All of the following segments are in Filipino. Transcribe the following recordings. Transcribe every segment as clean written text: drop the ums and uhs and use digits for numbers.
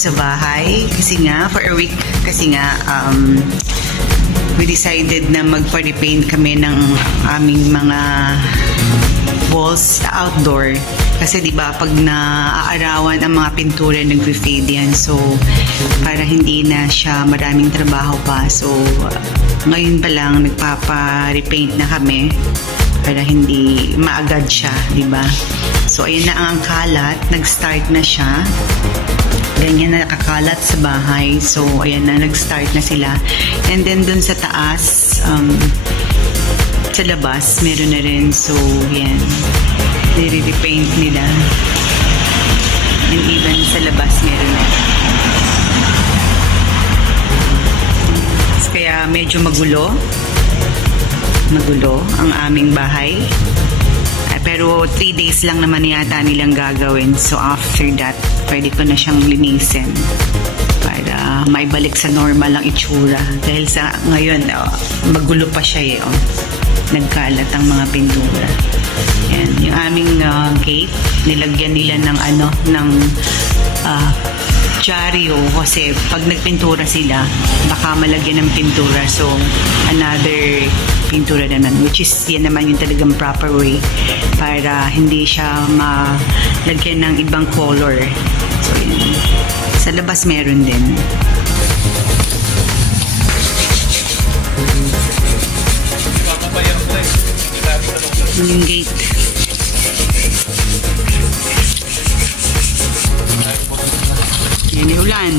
sa bahay kasi nga for a week kasi nga we decided na magpa-repaint kami ng aming mga walls outdoor kasi di ba pag naaarawan ang mga pintura nagfe-fade yan, so para hindi na siya maraming trabaho pa, so ngayon pa lang nagpapa-repaint na kami para hindi maagad siya, di ba? So ayun na ang kalat, nag-start na siya. Ganyan na nakakalat sa bahay. So ayan na, nag-start na sila. And then dun sa taas, sa labas, meron na rin. So yan, nire-repaint nila. And even sa labas, meron na. Kaya medyo magulo ang aming bahay. Pero 3 days lang naman yata nilang gagawin. So after that, pwede ko na siyang linisin para maibalik sa normal ang itsura. Dahil sa ngayon, magulo pa siya eh. Nagkalat ang mga pintura. Yan. Yung aming gate, nilagyan nila ng dyaryo kasi pag nagpintura sila, baka malagyan ng pintura. So, another pintura naman, which is yan naman yung talagang proper way para hindi siya malagyan ng ibang color. So, yan. Sa labas meron din. Yung gate. Yan yung ulan.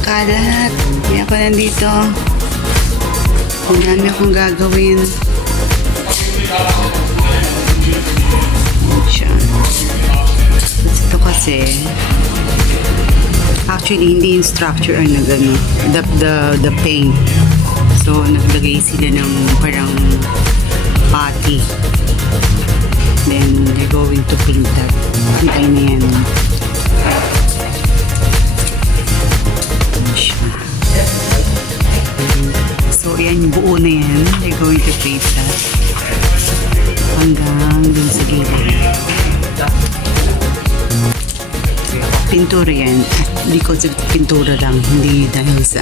Kalat. Kaya ako nandito. Ang dami akong gagawin. Siya. Ito kasi actually hindi yung structure ang nagano. The paint. So naglagay sila ng parang putty. Then they're going to paint that. Antay na yan. So, yan, buo na yan. They're going to paint that. Hanggang dun sa gilid. Pintura yan. Hindi ko sa pintura lang. Hindi dahil sa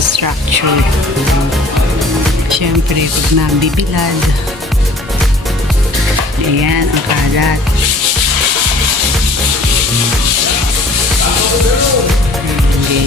structure. Siyempre, pag nabibilad. Ayan, ang kalat. Okay.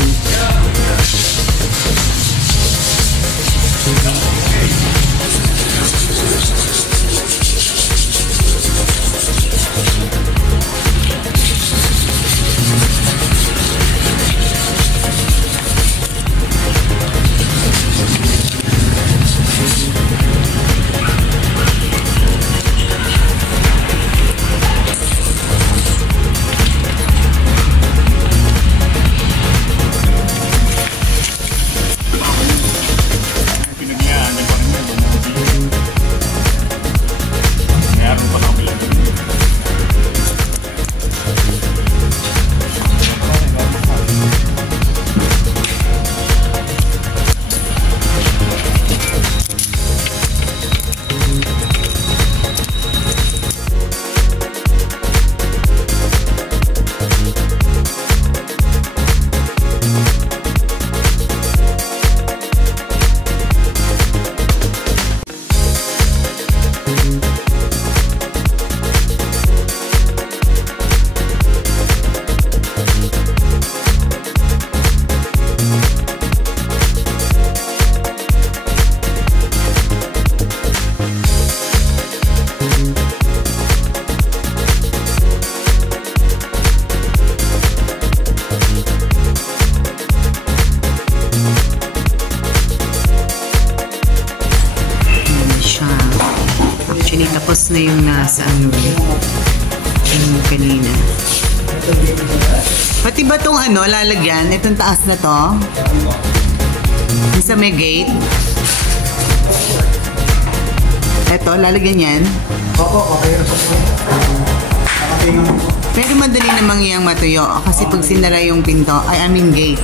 na yung nasa ano yung kanina. Pati ba itong ano, lalagyan? Itong taas na to? Yung sa may gate? Ito, lalagyan yan? Oo, okay. Pero madali namang iyang matuyo. Kasi pag sinara yung pinto, I mean gate.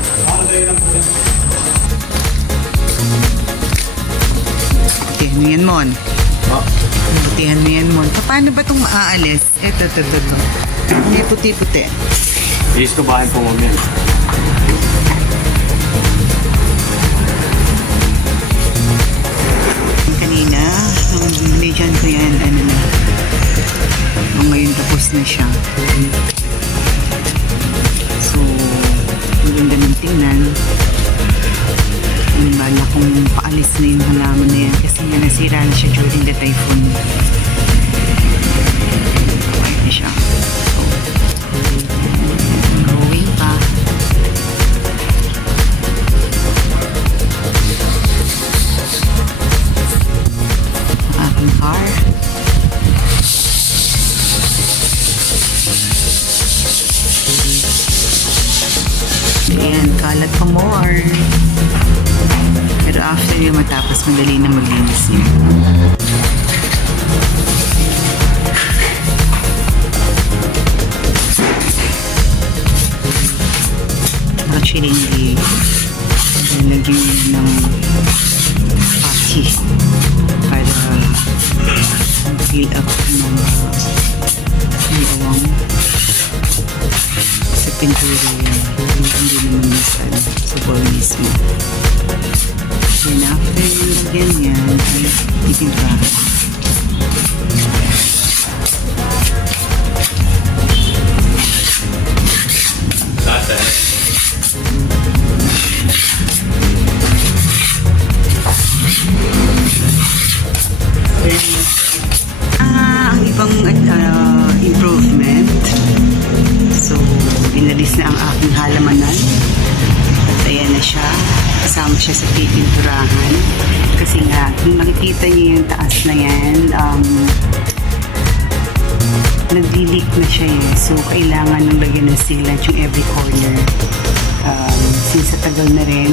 Butihan mo yan, Mon. Butihan mo yan, Mon. Paano ba itong maaalis? Ito. May puti-puti. Iistubahin po mo yan. Kanina, nung binigyan ko yan, ano na. Ngayon tapos na siya. So, maganda ng tingnan. Bala kung paalis na yung halaman na yan kasi nga nasira na siya during the typhoon. White na siya. So, growing pa. Ang aking car. Ayan, kalat pa more. Pero after yung matapos, madali na maglinis niya. Actually, hindi nilagyan niya ng pati para fill up ng awang sa pintura yun. Hindi naman minsan sa ball mismo. And after lagyan yan, ay titibra. Ang ibang improvement. So, inalis na ang aking halamanan. At ayan na siya. Kasama siya sa pipinturahan. Kasi nga, kung nakikita niyo yung taas na yan, nag-leak na siya eh. So, kailangan ng lagyan ng sealant yung every corner. Since sa tagal na rin,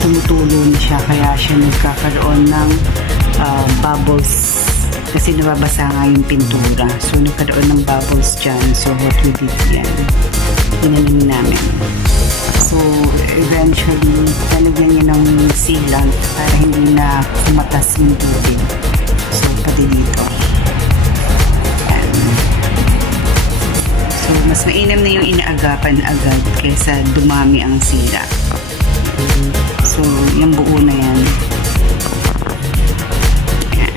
tumutulo na siya. Kaya siya nagkakaroon ng bubbles. Kasi nababasa nga yung pintura. So, nagkaroon ng bubbles dyan. So, what we did yan, inanin namin. So, eventually, talagyan niya ng sealant para hindi na kumatas yung tubig. So, pati dito. Ayan. So, mas mainam na yung inaagapan agad kaysa dumami ang sira. So, yung buo na yan. Ayan.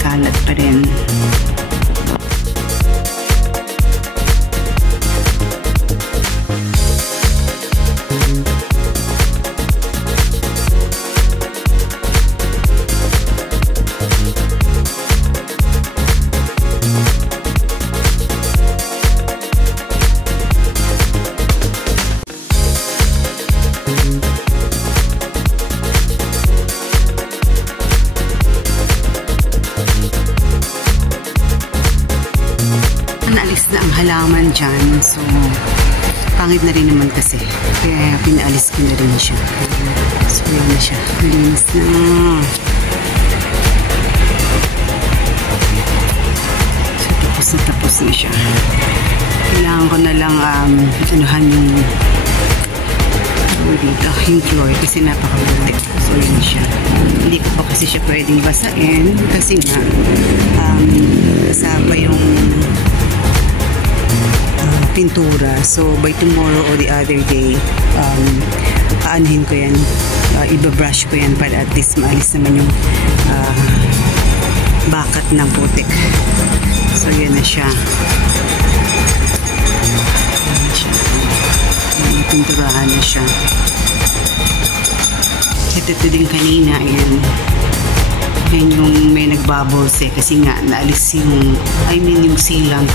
Kalat pa rin. Naalis na ang halaman dyan. So, pangit na rin naman kasi. Kaya pinaalis ko na rin siya. So, yun na siya. Linis na. So, tapos na siya. Kailangan ko na lang anuhan yung floor kasi napakabutik. So, yun siya. Hindi ko pa kasi siya pwedeng basain kasi nga kasama yung pintura. So, by tomorrow or the other day, aanhin ko yan. Ibabrush ko yan para at least maalis naman yung bakat ng putik. So, yan na siya. Yan na siya. Pinturahan na siya. Ito din kanina, ayan. Yan yung may nagbubbles eh. Kasi nga, naalis yung, yung sealant.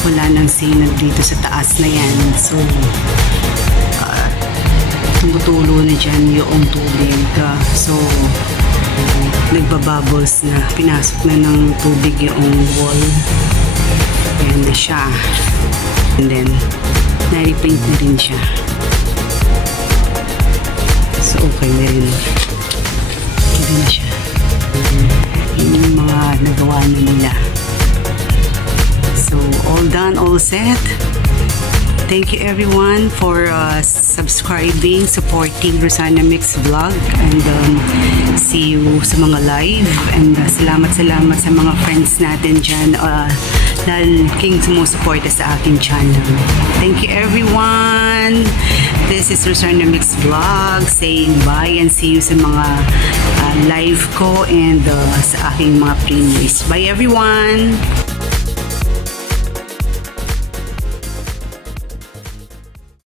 Wala nang sealant dito sa taas na yan. So, tumutulo na dyan yung tubig. So, nagbabubbles na, pinasok na ng tubig yung wall. Ayan na siya. And then, na-repaint na rin siya. So, okay na rin. Okay na siya. Yun yung mga nagawa na nila. So, all done, all set. Thank you everyone for subscribing, supporting Rosana Mix Vlog, and see you sa mga live, and salamat sa mga friends natin dyan na king sumusuporta sa aking channel. Thank you everyone. This is Rosana Mix Vlog saying bye, and see you sa mga live ko and sa aking mga premieres. Bye everyone.